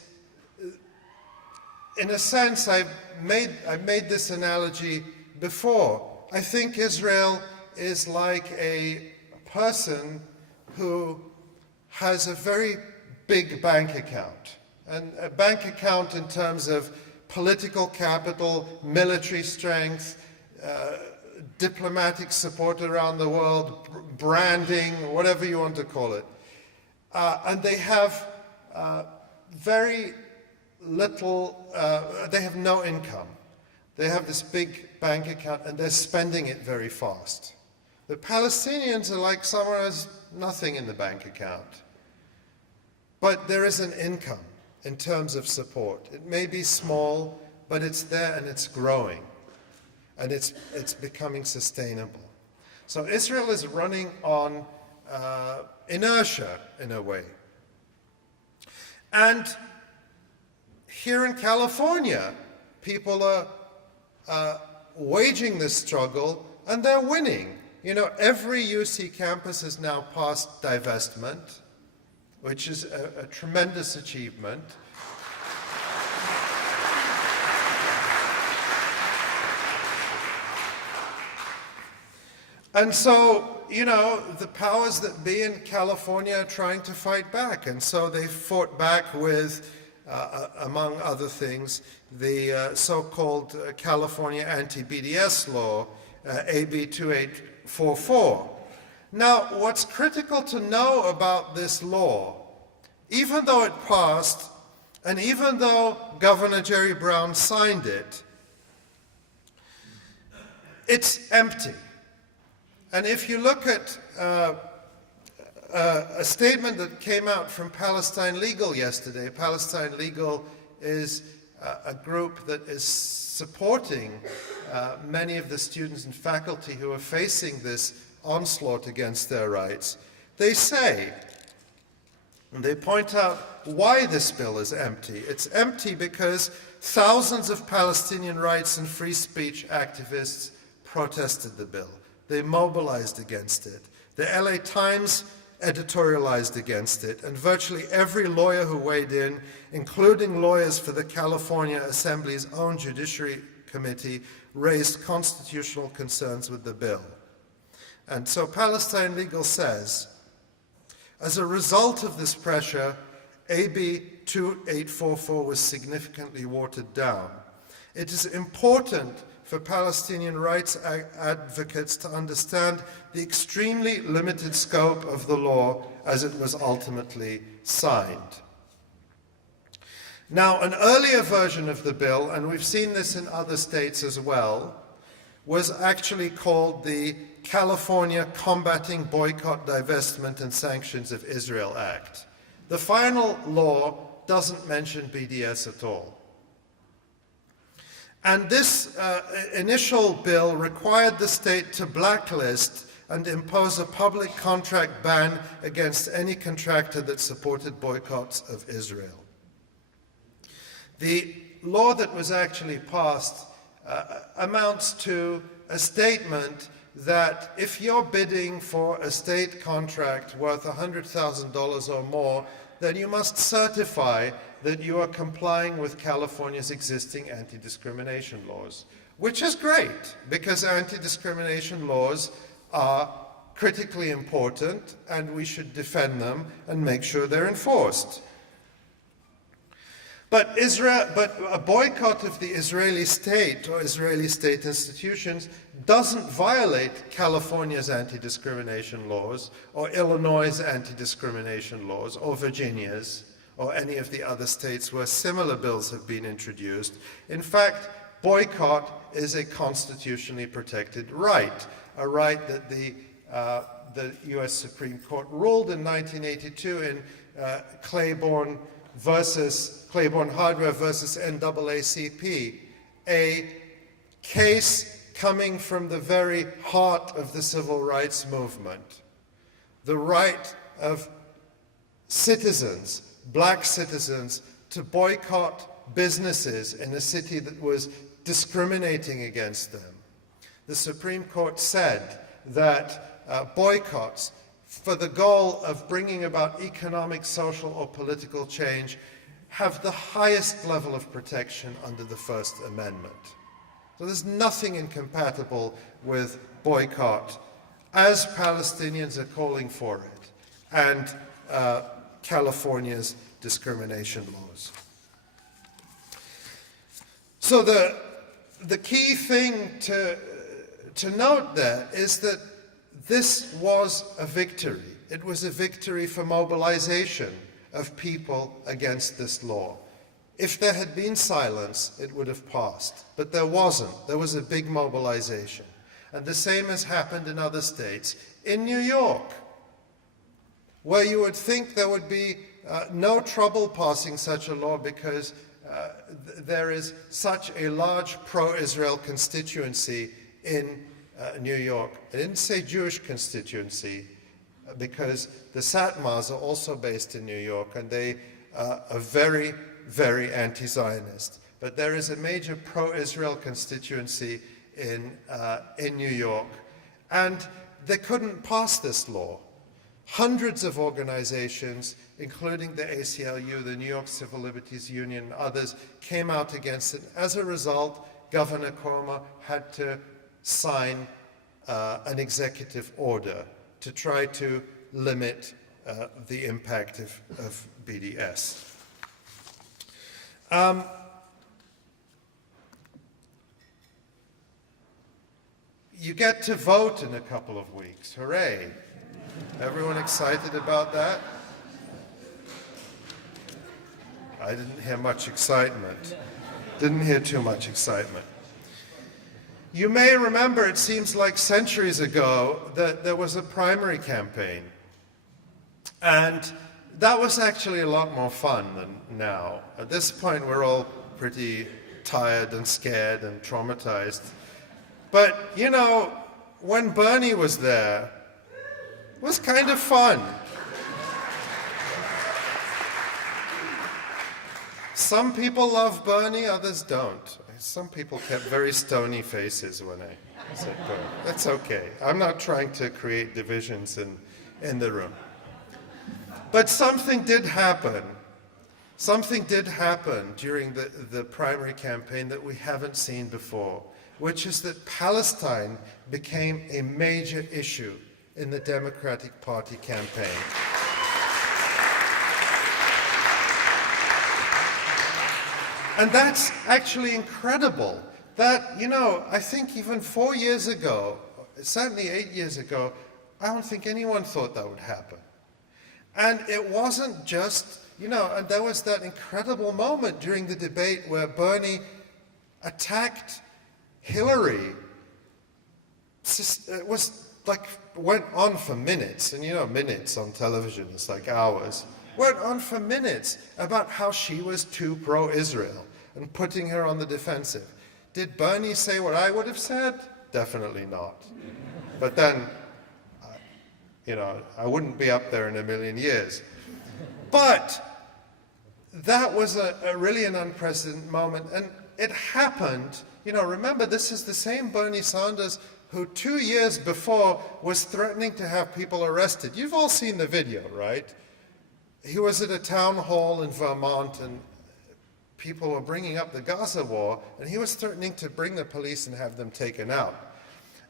in a sense, I've made this analogy before. I think Israel is like a person who has a very big bank account, and a bank account in terms of political capital, military strength, diplomatic support around the world, branding, whatever you want to call it. And they have very little, they have no income. They have this big bank account and they're spending it very fast. The Palestinians are like someone who has nothing in the bank account. But there is an income in terms of support. It may be small, but it's there and it's growing. and it's becoming sustainable. So Israel is running on inertia, in a way. And here in California, people are waging this struggle, and they're winning. You know, every UC campus has now passed divestment, which is a tremendous achievement. And so, you know, the powers that be in California are trying to fight back. And so they fought back with, among other things, the so-called California anti-BDS law, AB 2844. Now, what's critical to know about this law, even though it passed, and even though Governor Jerry Brown signed it, it's empty. And if you look at a statement that came out from Palestine Legal yesterday, Palestine Legal is a group that is supporting many of the students and faculty who are facing this onslaught against their rights. They say, and they point out why this bill is empty. It's empty because thousands of Palestinian rights and free speech activists protested the bill. They mobilized against it. The LA Times editorialized against it, and virtually every lawyer who weighed in, including lawyers for the California Assembly's own Judiciary Committee, raised constitutional concerns with the bill. And so Palestine Legal says, as a result of this pressure, AB 2844 was significantly watered down. It is important for Palestinian rights advocates to understand the extremely limited scope of the law as it was ultimately signed. Now, an earlier version of the bill, and we've seen this in other states as well, was actually called the California Combating Boycott, Divestment and Sanctions of Israel Act. The final law doesn't mention BDS at all. And this initial bill required the state to blacklist and impose a public contract ban against any contractor that supported boycotts of Israel. The law that was actually passed amounts to a statement that if you're bidding for a state contract worth $100,000 or more, then you must certify that you are complying with California's existing anti-discrimination laws, which is great because anti-discrimination laws are critically important and we should defend them and make sure they're enforced. But a boycott of the Israeli state or Israeli state institutions doesn't violate California's anti-discrimination laws or Illinois' anti-discrimination laws or Virginia's or any of the other states where similar bills have been introduced. In fact, boycott is a constitutionally protected right, a right that the US Supreme Court ruled in 1982 in Claiborne Hardware versus NAACP, a case coming from the very heart of the civil rights movement. The right of citizens, black citizens, to boycott businesses in a city that was discriminating against them. The Supreme Court said that boycotts for the goal of bringing about economic, social, or political change have the highest level of protection under the First Amendment. So there's nothing incompatible with boycott, as Palestinians are calling for it, and California's discrimination laws. So the key thing to note there is that this was a victory. It was a victory for mobilization of people against this law. If there had been silence, it would have passed. But there wasn't. There was a big mobilization. And the same has happened in other states. In New York, where you would think there would be no trouble passing such a law because there is such a large pro-Israel constituency in New York. I didn't say Jewish constituency because the Satmars are also based in New York, and they are very, very anti-Zionist. But there is a major pro-Israel constituency in New York, and they couldn't pass this law. Hundreds of organizations, including the ACLU, the New York Civil Liberties Union, and others, came out against it. As a result, Governor Cuomo had to sign an executive order to try to limit the impact of BDS. You get to vote in a couple of weeks. Hooray. Everyone excited about that? I didn't hear much excitement. Didn't hear too much excitement. You may remember, it seems like centuries ago, that there was a primary campaign. And that was actually a lot more fun than now. At this point, we're all pretty tired and scared and traumatized. But, you know, when Bernie was there, it was kind of fun. Some people love Bernie, others don't. Some people kept very stony faces when I said Bernie. That's okay. I'm not trying to create divisions in the room. But something did happen. Something did happen during the primary campaign that we haven't seen before, which is that Palestine became a major issue in the Democratic Party campaign. And that's actually incredible. That, you know, I think even 4 years ago, certainly 8 years ago, I don't think anyone thought that would happen. And it wasn't just, you know, and there was that incredible moment during the debate where Bernie attacked Hillary. It was like, went on for minutes, and you know, minutes on television is like hours. Went on for minutes about how she was too pro-Israel and putting her on the defensive. Did Bernie say what I would have said? Definitely not. But then, you know, I wouldn't be up there in a million years. But that was a really an unprecedented moment, and it happened. You know, remember, this is the same Bernie Sanders who 2 years before was threatening to have people arrested. You've all seen the video, right? He was at a town hall in Vermont, and people were bringing up the Gaza war, and he was threatening to bring the police and have them taken out.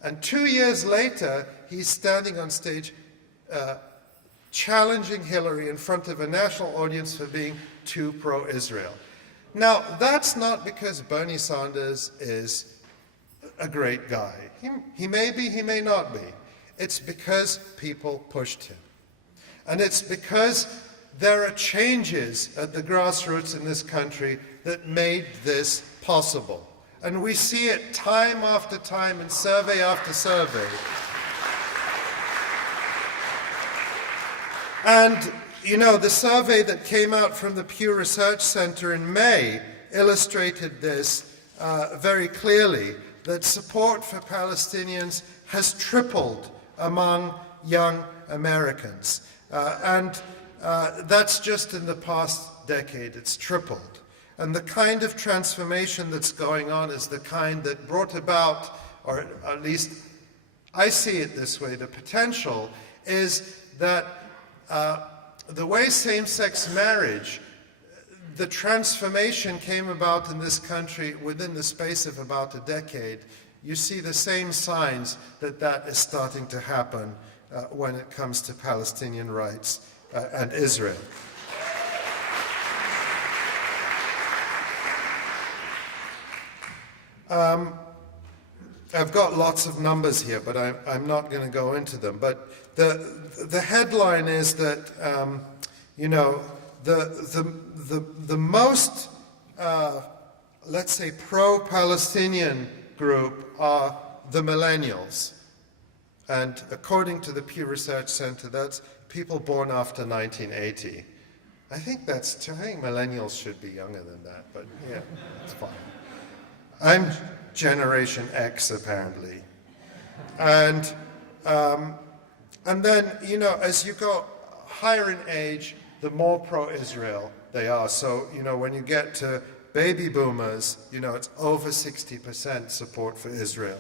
And 2 years later, he's standing on stage challenging Hillary in front of a national audience for being too pro-Israel. Now, that's not because Bernie Sanders is a great guy. He may be, he may not be. It's because people pushed him. And it's because there are changes at the grassroots in this country that made this possible. And we see it time after time in survey after survey. And, you know, the survey that came out from the Pew Research Center in May illustrated this very clearly, that support for Palestinians has tripled among young Americans. That's just in the past decade, it's tripled. And the kind of transformation that's going on is the kind that brought about, or at least I see it this way, the potential is that the way same-sex marriage, the transformation came about in this country within the space of about a decade. You see the same signs that that is starting to happen when it comes to Palestinian rights and Israel. I've got lots of numbers here, but I'm not going to go into them. But the headline is that you know, the most let's say pro-Palestinian group are the millennials, and according to the Pew Research Center, that's people born after 1980. I think millennials should be younger than that, but yeah, it's fine. I'm Generation X, apparently. And then, as you go higher in age, the more pro-Israel they are. So, when you get to baby boomers, it's over 60% support for Israel.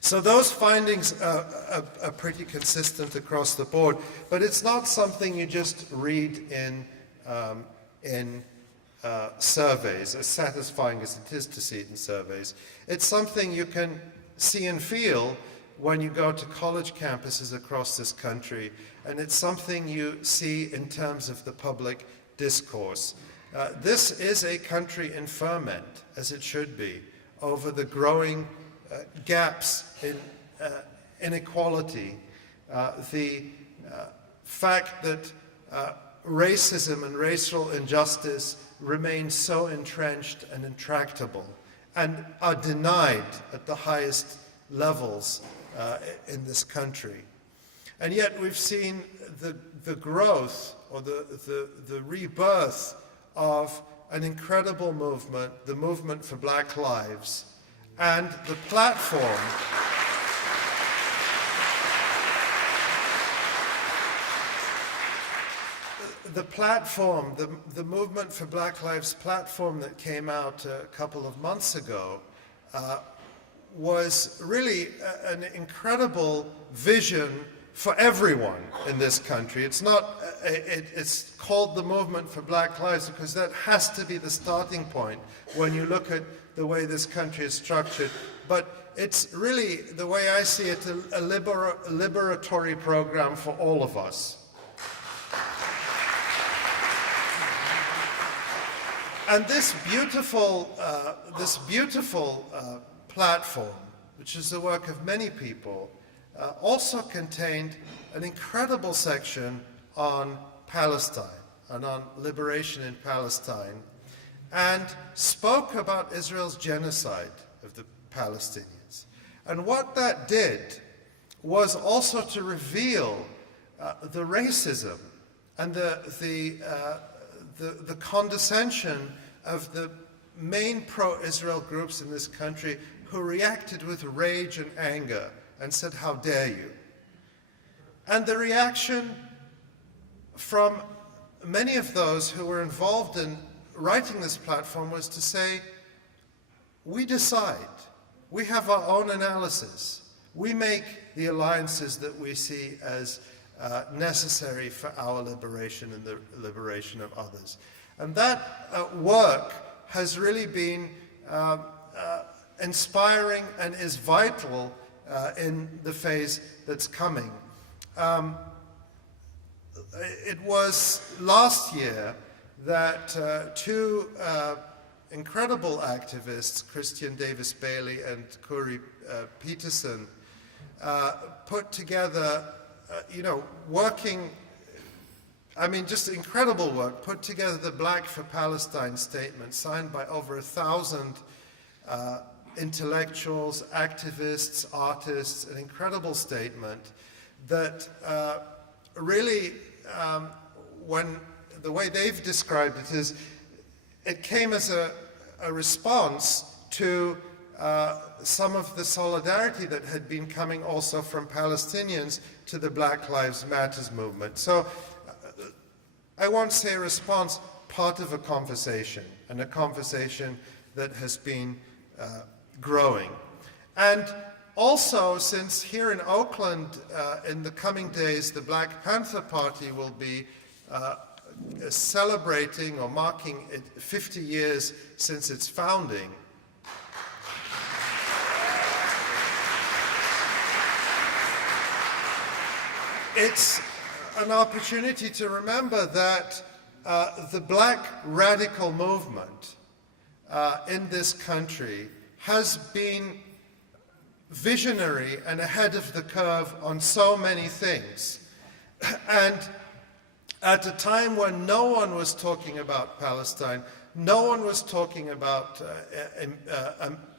So those findings are pretty consistent across the board, but it's not something you just read in surveys, as satisfying as it is to see it in surveys. It's something you can see and feel when you go to college campuses across this country, and it's something you see in terms of the public discourse. This is a country in ferment, as it should be, over the growing gaps in inequality, the fact that racism and racial injustice remain so entrenched and intractable and are denied at the highest levels in this country. And yet we've seen the growth or the rebirth of an incredible movement, the movement for Black Lives, and the platform the Movement for Black Lives platform that came out a couple of months ago was really an incredible vision for everyone in this country. It's called the Movement for Black Lives because that has to be the starting point when you look at the way this country is structured. But it's really, the way I see it, a liberatory program for all of us. And this beautiful platform, which is the work of many people, also contained an incredible section on Palestine and on liberation in Palestine, and spoke about Israel's genocide of the Palestinians. And what that did was also to reveal the racism and the condescension of the main pro-Israel groups in this country who reacted with rage and anger and said, "How dare you?" And the reaction from many of those who were involved in writing this platform was to say, we decide, we have our own analysis, we make the alliances that we see as necessary for our liberation and the liberation of others. And that work has really been inspiring and is vital in the phase that's coming. It was last year that two incredible activists, Christian Davis Bailey and Corey Peterson, put together, just incredible work, put together the Black for Palestine statement, signed by over 1,000 intellectuals, activists, artists, an incredible statement that really, when the way they've described it is, it came as a response to some of the solidarity that had been coming also from Palestinians to the Black Lives Matter movement. So I won't say a response, part of a conversation, and a conversation that has been growing. And also, since here in Oakland, in the coming days, the Black Panther Party will be celebrating or marking 50 years since its founding. It's an opportunity to remember that the Black radical movement in this country has been visionary and ahead of the curve on so many things. And at a time when no one was talking about Palestine, no one was talking about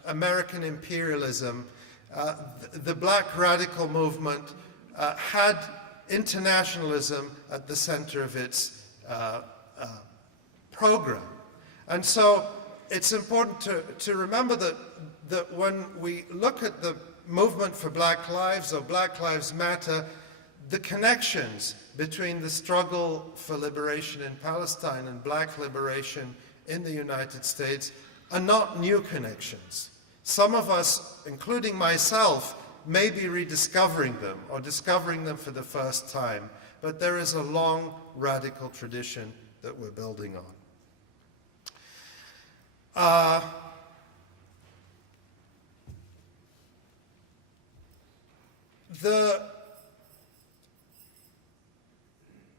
American imperialism, the Black radical movement had internationalism at the center of its program. And so it's important to remember that when we look at the movement for Black Lives or Black Lives Matter, the connections between the struggle for liberation in Palestine and Black liberation in the United States are not new connections. Some of us, including myself, may be rediscovering them or discovering them for the first time, but there is a long, radical tradition that we're building on.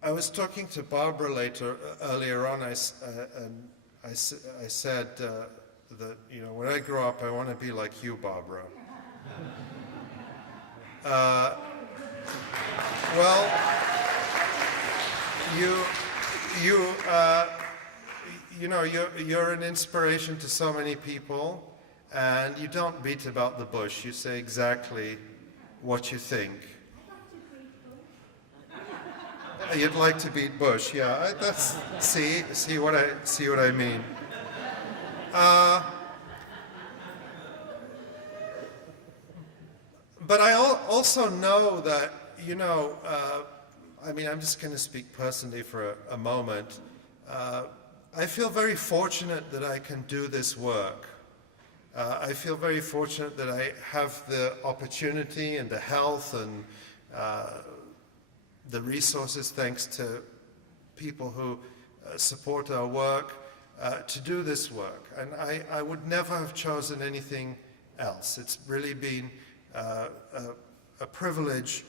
I was talking to Barbara earlier on, and I said that, you know, when I grow up, I want to be like you, Barbara. Well, you know, you're an inspiration to so many people, and you don't beat about the bush. You say exactly what you think. You'd like to beat Bush, yeah. That's see what I mean. But I also know that, you know, I mean, I'm just going to speak personally for a moment. I feel very fortunate that I can do this work. I feel very fortunate that I have the opportunity and the health and the resources, thanks to people who support our work, to do this work. And I would never have chosen anything else. It's really been a privilege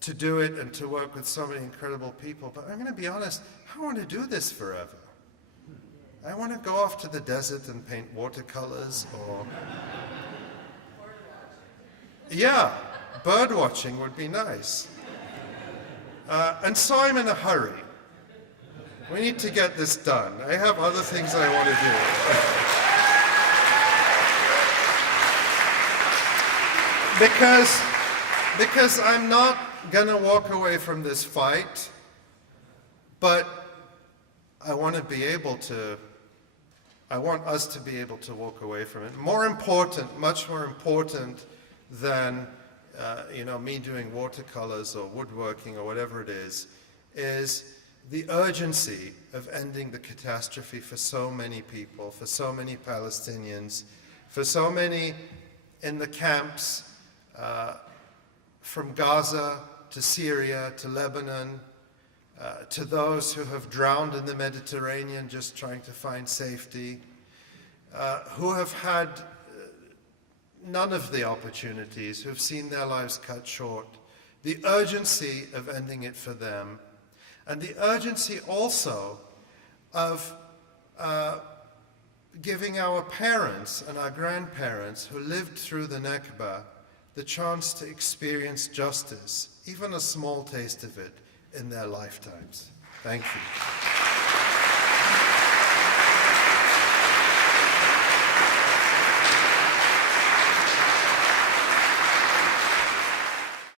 to do it and to work with so many incredible people. But I'm going to be honest, I want to do this forever. I want to go off to the desert and paint watercolors, or... Yeah, bird watching would be nice. And so I'm in a hurry. We need to get this done. I have other things I want to do. Because I'm not going to walk away from this fight, but I want to be able to, I want us to be able to walk away from it. More important, much more important than you know, me doing watercolors or woodworking or whatever it is the urgency of ending the catastrophe for so many people, for so many Palestinians, for so many in the camps, from Gaza to Syria to Lebanon, to those who have drowned in the Mediterranean just trying to find safety, who have had none of the opportunities, who have seen their lives cut short, the urgency of ending it for them, and the urgency also of giving our parents and our grandparents who lived through the Nakba the chance to experience justice, even a small taste of it, in their lifetimes. Thank you.